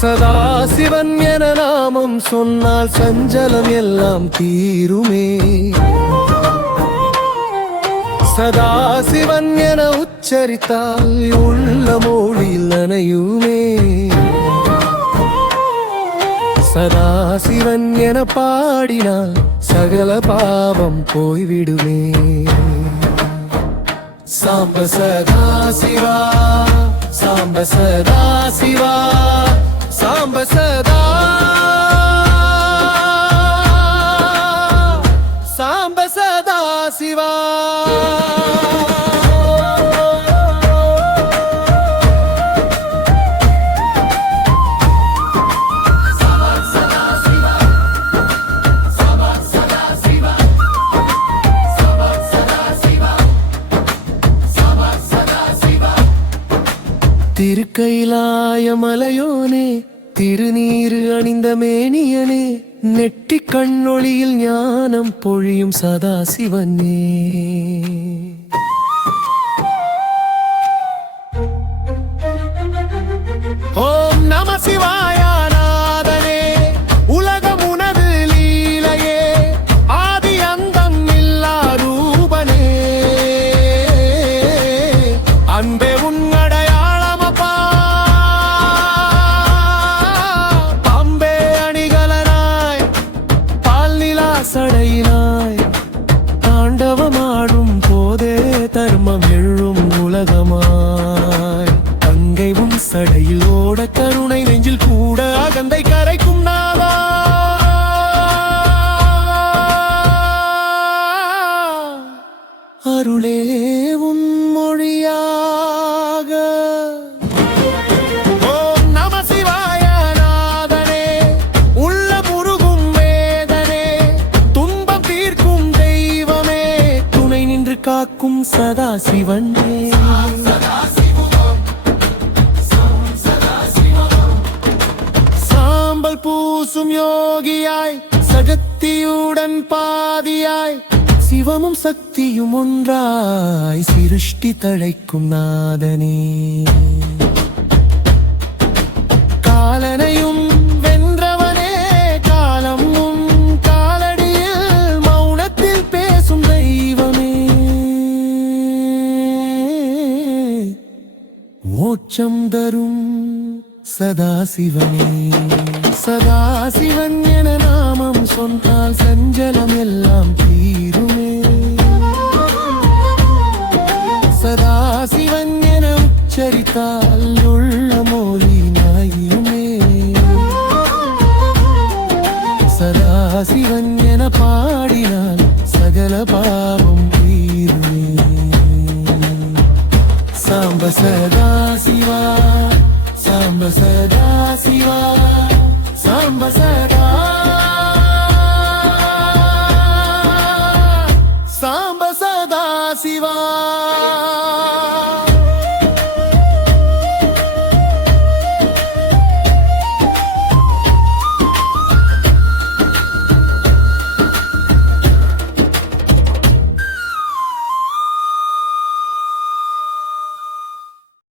சதாசிவன் என நாமம் சொன்னால் சஞ்சலம் எல்லாம் தீருமே. சதாசிவன் என உச்சரித்தால் உள்ள மொழியில் நனையுமே. சதாசிவன் என பாடினால் சகல பாவம் போய்விடுமே. சாம்ப சதாசிவா, சாம்ப சதாசிவா, சாம்ப சதா, சாம்ப சதாசிவா. திருக்கைலாய மலையோனே, திருநீரு அணிந்த மேனியனே, நெற்றி கண்ணொளியில் ஞானம் பொழியும் சதாசிவனே. ஓம் நம சிவாய நாதனே, உலகம் உனது லீலையே, ஆதி அந்தம் இல்லா ரூபனே. அன்பே உன்னடையாளமப்பா, பம்பே அணிகலனாய், பால்நிலா சடையினாய், தாண்டவமாடும் போதே தர்மம் எழும் உலகமாய். கங்கை உன் சடையில் ஓட கருணை நெஞ்சில் கூட அகந்தை கரைக்கும் நாவா. அருளே உன் மொழியாக. ஓம் நம சிவாய நாதனே, உள்ள முருகும் வேதனே, துன்பம் தீர்க்கும் தெய்வமே, துணை நின்று காக்கும் சதாசிவனே. சாம்பல் பூசும் யோகியாய், சகத்தியுடன் பாதியாய், சிவமும் சக்தியும் ஒன்றாய், சிருஷ்டி தழைக்கும் நாதனே. காலனையும் வென்றவனே, காலம் உன் காலடியில் மௌனத்தில் பேசும் தெய்வமே. மோட்சம் தரும் சதாசிவனே. சதாசிவன் என நாமம் சொன்னால் சஞ்சலம் எல்லாம் தீருமே. சதாசிவன் என உச்சரித்தால் உள்ள மொழி நாயுமே. சதாசிவன் என பாடினால் சகல பாவம் தீருமே. சாம்ப சதாசிவா, சாம்ப சதாசிவா, சாம்ப